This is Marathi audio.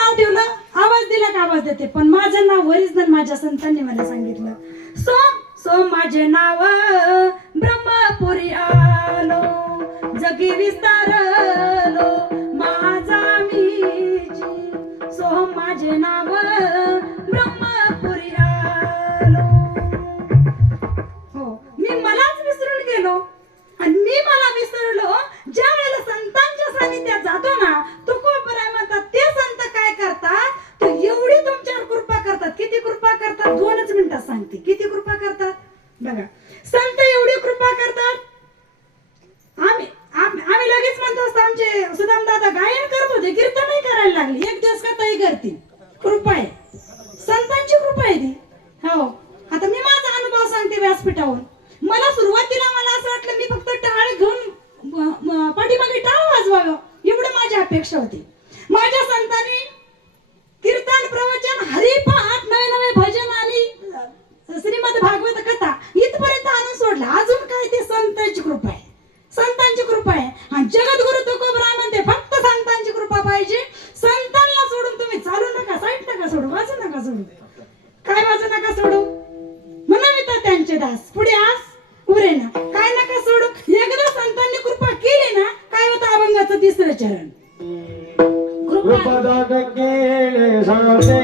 नाव ठेवलं, आवाज दिला का आवाज देते, पण माझं नाव ओरिजिनल माझ्या संतांनी मला सांगितलं. सोम सोम माझे नाव, ब्रह्मपुरी आलो, जगी विस्तारलो माझा मीची. सोम माझे नाव, ब्रह्मपुरी आलो. हो, मी मलाच विसरून गेलो आणि मी मला विसरलो. ज्या वेळेला संतांच्या सानिध्यात जातो ना, तुकोबराय म्हणतात ते संत काय करतात, तो एवढी तुमच्यावर कृपा करतात. किती कृपा करतात 2च मिनिटात सांगते. किती कृपा करतात बघा. संत एवढी कृपा करतात, आम्ही लगेच म्हणतो असतो. आमचे सुदाम दादा गायन करत होते, कीर्तनही करायला लागले. एक दिवस का ताई करतील. कृपा आहे, संतांची कृपा आहे ती. हो, आता मी माझा अनुभव सांगते व्यासपीठावर. मला सुरुवातीला असं वाटलं मी फक्त टाळ घेऊन पाठीमागे टाळ वाजवावं एवढं माझी अपेक्षा होती. माझ्या संतांनी कीर्तन, प्रवचन, हरिपाठ, नवे नवे भजन आणि श्रीमद भागवत कथा इथपर्यंत आणून सोडला. अजून काय, ते संतांची कृपा आहे, संतांची कृपा आहे. आणि जगद्गुरु तुकोबराय म्हणते फक्त संतांची कृपा पाहिजे. संतांना सोडून तुम्ही चालू नका, साईड नका सोडू, वाजू नका सोडू. काय वाजू नका सोडू म्हणून त्यांचे दास पुढे आस उरे ना, काय नका सोडू. एकदा संतांनी कृपा केली ना, काय होतं अभंगाचं 3रं चरण. कृपा दान केले साधे